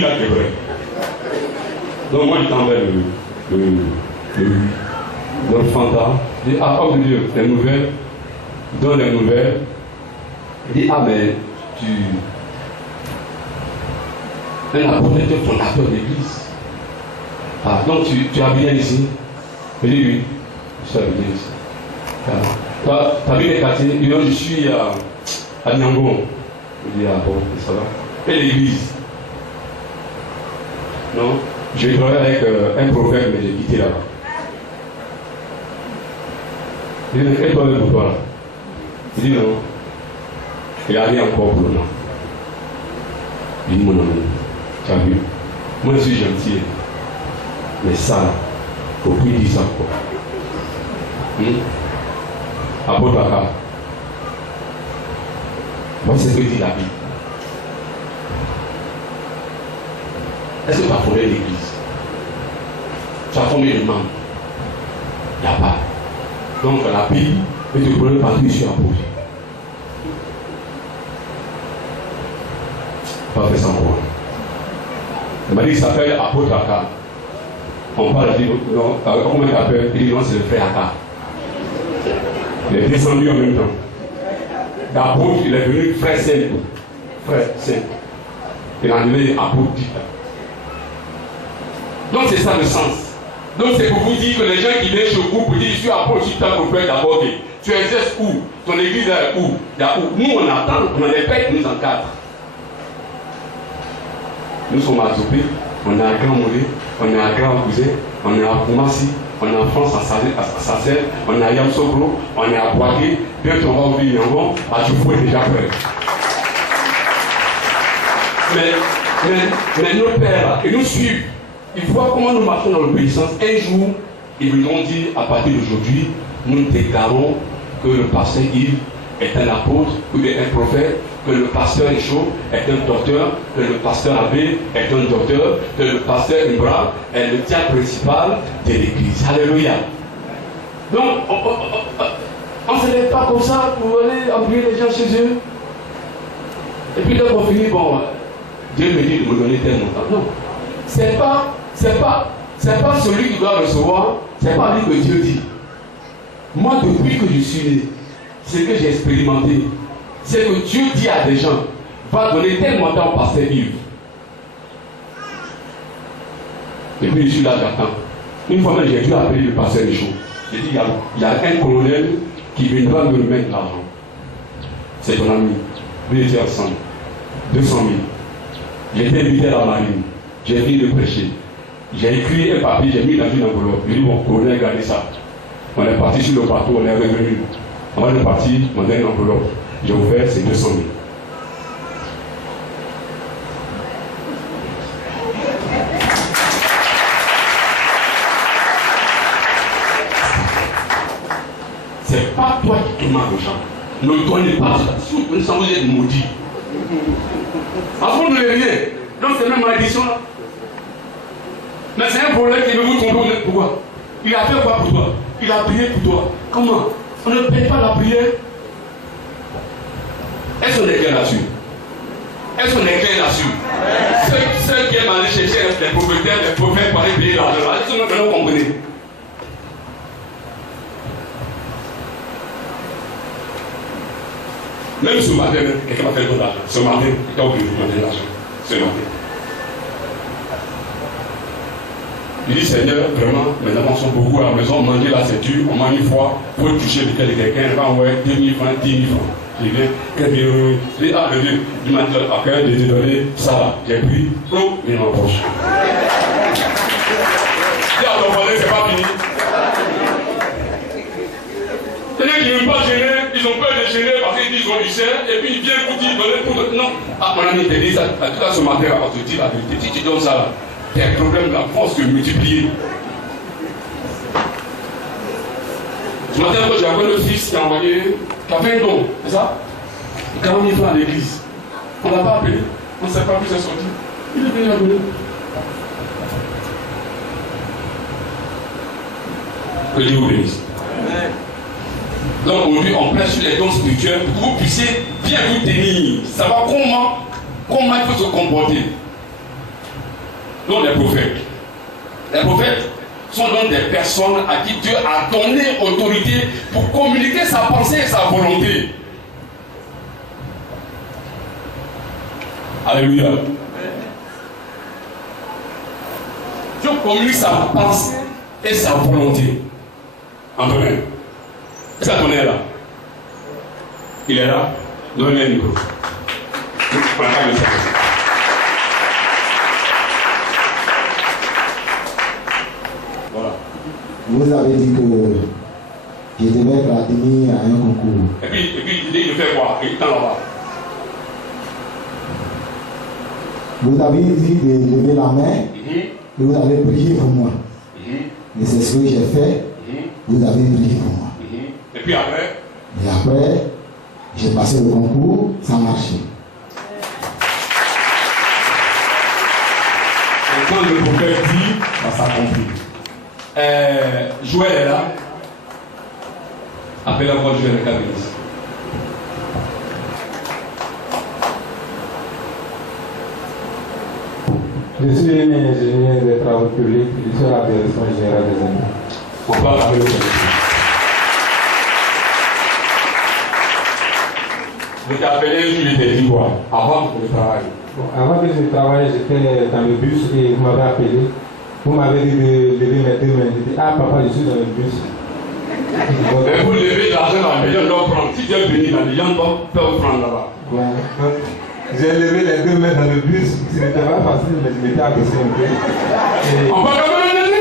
Il a quebré. Donc moi, je t'enverrai le Fanta. Je dis, ah, homme de Dieu, les nouvelles. Donne les nouvelles. Il dit, ah, mais tu. Un apôtre était fondateur de l'église. Ah, donc tu as bien ici? Il dit, oui, je suis bien ici. Tu as vu les quartiers? Il dit, je suis à Nyangon. Il dit, ah bon, ça va. Et l'église? Non, j'ai travaillé avec un prophète, mais j'ai quitté là-bas. Il dit, quel problème pour toi là? Il dit, non, il n'y a rien encore pour le moment. Il dit, mon ami, tu as vu, moi je suis gentil, mais ça, il faut plus dire ça quoi. Apôtre Aka, voici ce que dit la Bible. Est-ce que tu as formé l'église? Tu as formé les membres? Il n'y a pas. Donc la Bible peut te prendre partout ici à apôtre. Pas fait ça encore. Il m'a dit qu'il s'appelle apôtre Aka. On parle, il dit non, comment il s'appelle? Il dit non, c'est le frère Aka. Il est descendu en même temps. D'apôtre, il est devenu frère saint. Frère saint. Il a donné apôtre dit. Donc c'est ça le sens. Donc c'est pour vous dire que les gens qui viennent chez vous pour dire je suis apôtre, je suis un prophète d'abord. Tu exerces où? Ton église est où? Il y a où? Nous on attend, on a des pères qui nous encadrent. Nous sommes à Zopé, on est à Grand Mollet, on est à Grand Cousin, on est à Koumassi, on est en France à Sassel, on est à Yamsogro, on est à Boaké, bientôt on va oublier Yangon, à Djoufou est déjà prêt. Mais nos pères là, ils nous suivent. Ils voient comment nous marchons dans l'obéissance. Un jour, ils voudront dire à partir d'aujourd'hui, nous déclarons que le pasteur Yves est un apôtre ou un prophète, que le pasteur Echo est un docteur, que le pasteur Abbé est un docteur, que le pasteur Ibra est le diacre principal de l'église. Alléluia. Donc, on ne se lève pas comme ça pour aller envoyer les gens chez eux. Et puis là, on finit, bon, Dieu me dit de me donner tel montant. Non. C'est pas celui qui doit recevoir, c'est pas lui que Dieu dit. Moi, depuis que je suis né, ce que j'ai expérimenté, c'est que Dieu dit à des gens, va donner tel montant au pasteur Yves. Et puis je suis là, j'attends. Une fois même, j'ai dû appeler le pasteur Michaud. J'ai dit, il y a un colonel qui viendra me remettre l'argent. C'est ton ami. Nous étions ensemble. 200 000. J'ai été invité à la marine. J'ai fini de prêcher. J'ai écrit un papier, j'ai mis dans une enveloppe. J'ai dit, bon, colonel, regardez ça. On est parti sur le bateau, on est revenu. Avant de partir, on donne une enveloppe. J'ai ouvert ces 200 000. C'est pas toi qui demandes aux gens. Ne donnez pas ça. Si vous donnez ça, vous êtes maudit. Avant de rien. Donc c'est même malédiction là. Mais c'est un problème qui veut vous tromper. Pourquoi? Il a fait quoi pour toi? Il a prié pour toi. Comment? On ne paye pas la prière. Est-ce qu'on est clair là-dessus? Est-ce qu'on est clair là-dessus? Ceux qui aiment aller chercher les propriétaires, les prophètes pour aller payer l'argent, est-ce que vous comprenez? Même ce matin, quelqu'un m'a fait de l'argent. Ce matin, quelqu'un a oublié de demander l'argent. Ce matin. Il dit, Seigneur, vraiment, maintenant on sont beaucoup à la maison, manger là c'est dur, on mange une fois, il faut toucher le cœur de quelqu'un, il va envoyer 2 000 francs, 10 000 francs. Je viens, qu'est-ce que je dis, ah le Dieu, il m'a dit, après, de te donner ça là, j'ai pris, oh, il m'en poche. Dis à ton voisin, c'est pas fini. C'est-à-dire qu'ils ne veulent pas gêner, ils ont peur de gêner parce qu'ils disent qu'ils ont du sel, et puis ils viennent pour dire, donner pour d'autres. Non, ah mon ami, je te dis ça, en tout cas ce matin, on va te dire la vérité, si tu donnes ça là, tes problèmes la force de multiplier. Ce matin, quand j'ai appelé le fils qui a envoyé, qui a fait un don, c'est ça? 40 000 francs à l'église. On n'a pas appelé, on ne sait pas où c'est sorti. Il est venu à donner. Que Dieu vous bénisse. Donc aujourd'hui, on prêche sur les dons spirituels pour que vous puissiez bien vous tenir, savoir comment il faut se comporter. Donc les prophètes. Les prophètes sont donc des personnes à qui Dieu a donné autorité pour communiquer sa pensée et sa volonté. Alléluia. Dieu communique sa pensée et sa volonté. Antonin. Est-ce qu'Antonin est là? Il est là? Donnez-lui un micro. Voilà. Vous avez dit que je devais être admis à un concours. Et puis il fait quoi? Il tend là-bas. Vous avez dit de lever la main et vous avez prié pour moi. Et c'est ce que j'ai fait. Vous avez prié pour moi. Et puis après? Et après, j'ai passé le concours, ça a marché. Et quand le prophète dit, ça s'accomplit. Joël est là. Appelez-moi Joël et Kabinis. Je suis un ingénieur des travaux publics, je suis à la direction générale des impôts. Pourquoi la Vous t'appelez, je t'ai dit quoi? Avant que je travaille. Bon, avant que je travaille, j'étais dans le bus et vous m'avez appelé. Vous m'avez dit de lever mes deux mains. J'ai dit, ah papa, je suis dans le bus. Mais vous levez l'argent là, les gens doivent prendre. Si Dieu bénit là, les gens peuvent prendre là-bas. Bon, donc, j'ai levé les deux mains dans le bus. Ce n'était pas facile, mais je m'étais abaissé un peu. Et... On va quand même le dire.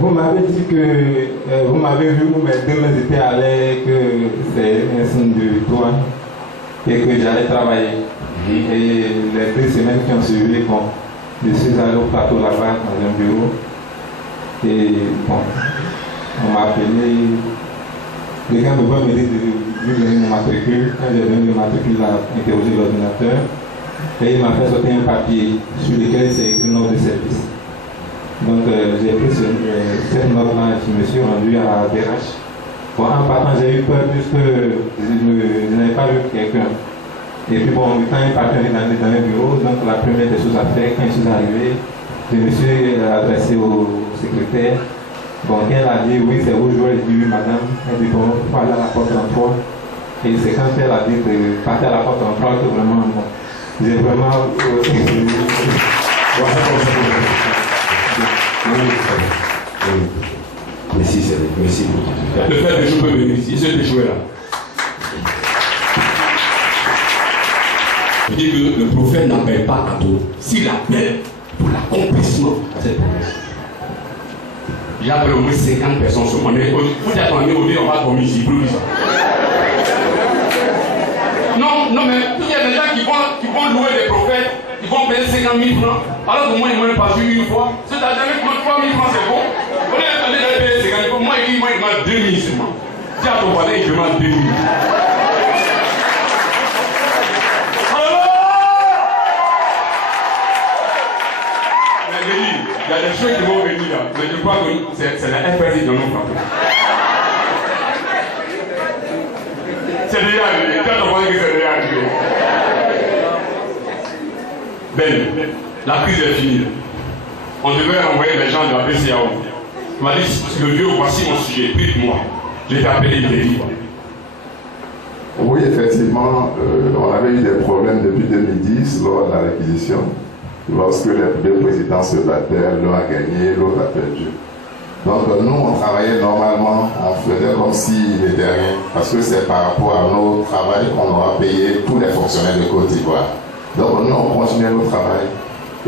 Vous m'avez dit que vous m'avez vu où mes deux mains étaient à l'air, que c'est un signe de victoire et que j'allais travailler. Et les 2 semaines qui ont suivi, bon, je suis allé au plateau là-bas dans un bureau et bon, on m'a appelé. Les gars me voient me dire de lui donner mon matricule. Quand j'ai donné le matricule, il a interrogé l'ordinateur et il m'a fait sortir un papier sur lequel c'est écrit nom de service. Donc j'ai pris cette note-là, je me suis rendu à la DRH. Bon, en partant, j'ai eu peur puisque je n'avais pas vu quelqu'un. Et puis bon, le temps est parti dans le bureau, donc la première des choses à faire, quand je suis arrivé, je me suis adressé au secrétaire. Bon, elle a dit oui, c'est vous, je lui ai dit oui, madame. Elle dit bon, il faut aller à la porte 33. Et c'est quand elle a dit de partir à la porte 33 que vraiment, bon, j'ai vraiment. Merci, Cédric. Merci beaucoup. Le frère de Jou peut venir ici. C'est joué là. Je dis que le prophète n'appelle pas à tout. S'il appelle pour l'accomplissement de cette promesse. J'ai appelé au moins 50 personnes sur mon nez. Vous attendez au début, on va commettre ici. Non, mais il y a des gens qui vont louer les prophètes, qui vont payer 50 000 francs, alors que moi, ils m'ont pas vu une fois. C'est à dire que 3 000 francs, c'est bon. On est en train de payer 50 000 francs. Moi, il demande 2 000 seulement. Dis à ton voisin, il demande 2 000. Il y a des choses qui vont venir là, mais je crois que c'est la FRC dans nos frappes. C'est déjà arrivé, quand on voit que c'est déjà arrivé. Ben, la crise est finie. On devait envoyer les gens de la BCAO. Il m'a dit, le vieux, voici mon sujet, prie de moi. J'ai été appelé, il m'a dit. Oui, effectivement, on avait eu des problèmes depuis 2010 lors de la réquisition. Lorsque les deux présidents se battaient, l'un a gagné, l'autre a perdu. Donc nous, on travaillait normalement, on faisait comme s'il n'était rien, parce que c'est par rapport à notre travail qu'on aura payé tous les fonctionnaires de Côte d'Ivoire. Donc nous, on continuait notre travail.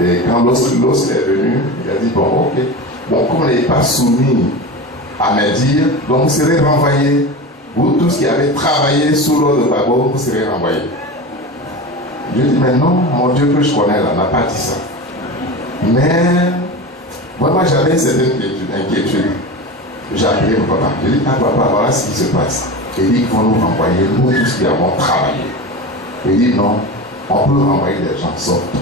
Et quand l'OS est venu, il a dit, bon, ok, bon, comme on n'est pas soumis à mes dires, donc vous serez renvoyés. Vous tous qui avez travaillé sous l'ordre de Gbagbo, vous serez renvoyés. Je dis, mais non, mon Dieu que je connais là n'a pas dit ça. Mais moi j'avais cette inquiétude. J'ai appelé mon papa. Je dis, ah papa, voilà ce qui se passe. Il dit qu'ils vont nous renvoyer, nous tous qui avons travaillé. Il dit, non, on peut renvoyer les gens sauf toi.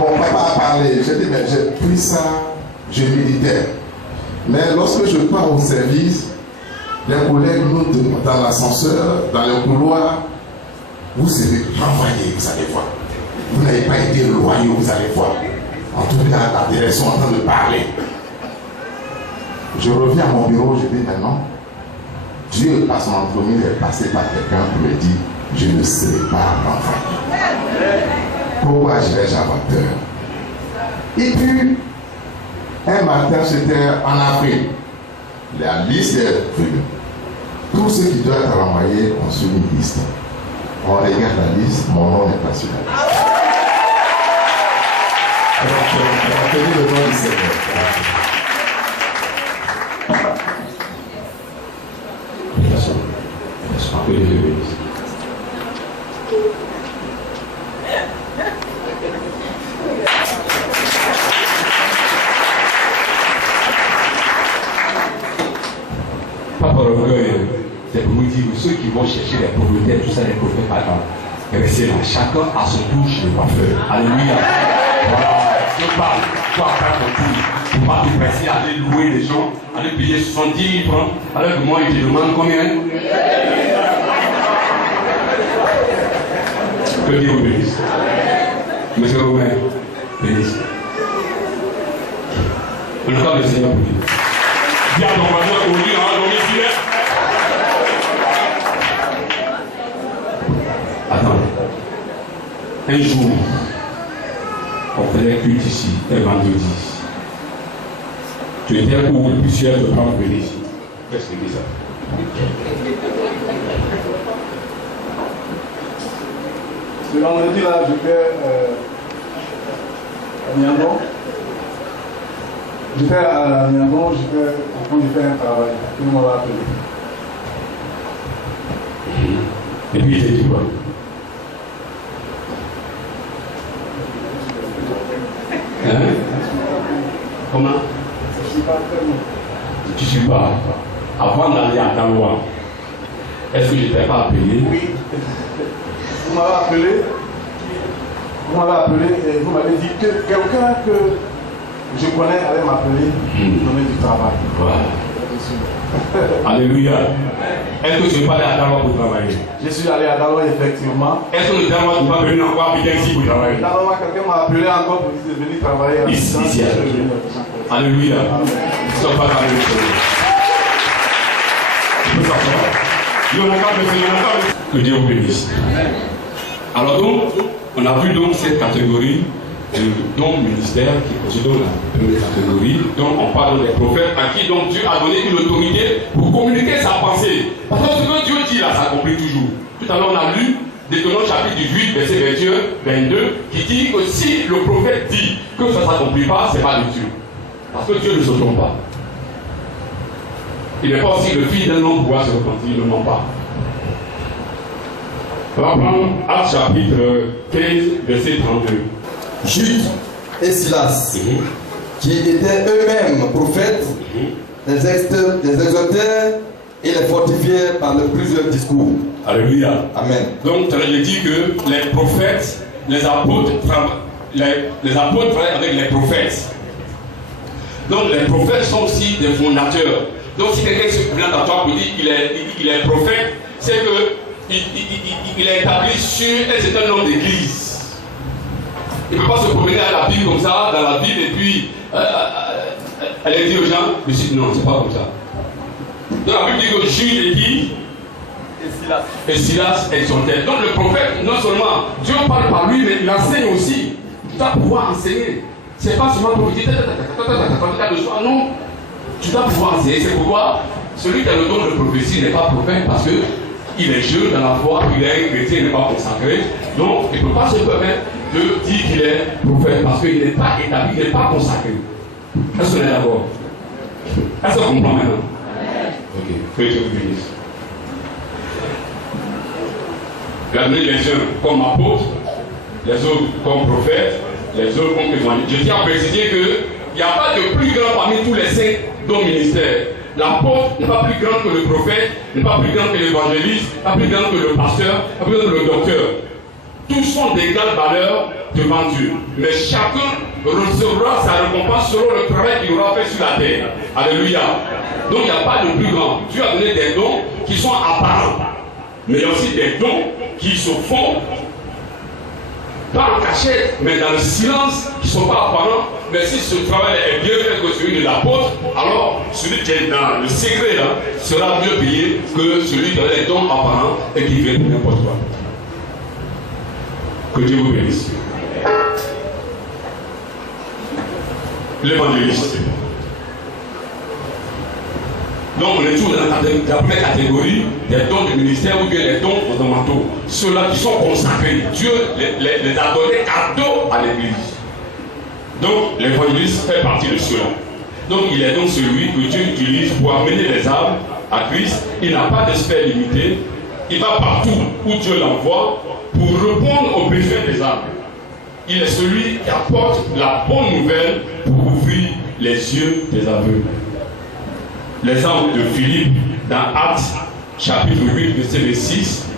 Bon, papa a parlé. J'ai dit, mais j'ai pris ça, je méditais. Mais lorsque je pars au service, les collègues nous demandent dans l'ascenseur, dans le couloir, vous serez renvoyés, vous allez voir. Vous n'avez pas été loyaux, vous allez voir. En tout cas, la direction est en train de parler. Je reviens à mon bureau, je dis maintenant, Dieu, par son entremise, est passé par quelqu'un qui me dit, je ne serai pas renvoyé. Pourquoi vais-je avoir peur? Et puis, un matin, j'étais en Afrique. La liste est venue. Tous ceux qui doivent être renvoyés ont suivi une liste. On regarde la liste, mon nom n'est pas sur la liste. Alors, appelez le nom du Seigneur. Appelez le nom. Pas par orgueil, c'est pour vous dire ceux qui vont chercher les propriétaires, tout ça, les prophètes, par exemple, restez là, chacun à son tour chez le parfait. Alléluia. Voilà, je parle, toi à ton tour. Il ne faut pas te presser à aller louer les gens, aller payer 70 000 francs, alors que moi, il te demande combien? Que Dieu vous bénisse. Monsieur Romain, bénisse. On entend le Seigneur pour dire. Dis à ton voisin au lit, hein, domicile. Attends. Un jour, on faisait culte ici, un vendredi. Tu étais où le plus fier de prendre venir ici. Qu'est-ce que c'est ça? Ce vendredi là, je fais à Niamey. J'étais à Niamey, j'étais en train de faire un travail. Tout le monde m'a appelé. Et puis il était quoi? Hein? Comment? Je ne suis pas très bon. Tu ne suis pas. Avant d'aller à Daloa, est-ce que je ne t'ai pas appelé? Oui. Vous m'avez appelé. Vous m'avez appelé et vous m'avez dit que quelqu'un que je connais allait m'appeler pour donner du travail. Voilà. Alléluia. Est-ce que tu veux pas aller à Daloa pour travailler? Je suis allé à Daloa effectivement. Est-ce que le Daloa ne va pas venir encore habiter ici pour travailler? Daloa, quelqu'un m'a appelé encore pour dire de venir travailler à Ici. Alléluia. Ils ne sont pas dans le Seigneur. Tu peux s'asseoir. Que Dieu vous bénisse. Alors donc, on a vu donc cette catégorie de dons ministères qui considèrent la première catégorie. Donc on parle des prophètes à qui donc Dieu a donné une autorité pour communiquer sa pensée. Parce que ce que Dieu dit là s'accomplit toujours. Tout à l'heure on a lu Deutéronome chapitre 18, verset 21, 22, qui dit que si le prophète dit que ça ne s'accomplit pas, ce n'est pas de Dieu. Parce que Dieu ne se trompe pas. Il n'est pas aussi le fils d'un homme pouvoir se repentir, il ne ment pas. On va prendre Actes chapitre 15, verset 32. Jude et Silas, qui étaient eux-mêmes prophètes, les exhortèrent et les fortifièrent par de plusieurs discours. Alléluia. Amen. Donc, je dis que les prophètes, les apôtres travaillent avec les prophètes. Donc, les prophètes sont aussi des fondateurs. Donc, si quelqu'un se présente à toi pour dire qu'il est prophète, c'est qu'il est établi sur un certain nombre d'églises. Il ne peut pas se promener à la Bible comme ça, dans la Bible, et puis elle dit aux gens, mais non, c'est pas comme ça. Donc la Bible dit que Jude et qui? Et Silas exhortaient. Donc le prophète, non seulement Dieu parle par lui, mais il enseigne aussi. Tu dois pouvoir enseigner. C'est pas seulement pour dire non, tu dois pouvoir enseigner. C'est pourquoi celui qui a le don de prophétie n'est pas prophète parce qu'il est jeune dans la foi, il est un chrétien, il n'est pas consacré. Donc il ne peut pas se permettre de dire qu'il est prophète parce qu'il n'est pas établi, il n'est pas consacré. Est-ce qu'on est d'accord? Est-ce qu'on comprend maintenant? Ok, que Dieu vous bénisse. Regardez les uns comme apôtres, les autres comme prophètes, les autres comme évangélistes. Je tiens à préciser qu'il n'y a pas de plus grand parmi tous les 5 dons ministères. L'apôtre n'est pas plus grand que le prophète, n'est pas plus grand que l'évangéliste, pas plus grand que le pasteur, pas plus grand que le docteur. Tous sont d'égale valeur devant Dieu. Mais chacun recevra sa récompense selon le travail qu'il aura fait sur la terre. Alléluia. Donc il n'y a pas de plus grand. Dieu a donné des dons qui sont apparents, mais il y a aussi des dons qui se font pas en cachette, mais dans le silence, qui ne sont pas apparents. Mais si ce travail est bien fait que celui de l'apôtre, alors celui qui est dans le secret là, sera mieux payé que celui qui a les dons apparents et qui vient de n'importe quoi. Que Dieu vous bénisse. L'évangéliste. Donc on est toujours dans la première catégorie des dons du ministère ou bien les dons fondamentaux. Ceux-là qui sont consacrés. Dieu les a donnés cadeaux à l'église. Donc l'évangéliste fait partie de ceux-là. Donc il est donc celui que Dieu utilise pour amener les âmes à Christ. Il n'a pas d'esprit limité. Il va partout où Dieu l'envoie pour répondre aux besoins des âmes. Il est celui qui apporte la bonne nouvelle pour ouvrir les yeux des aveugles. L'exemple de Philippe dans Actes chapitre 8 verset 6,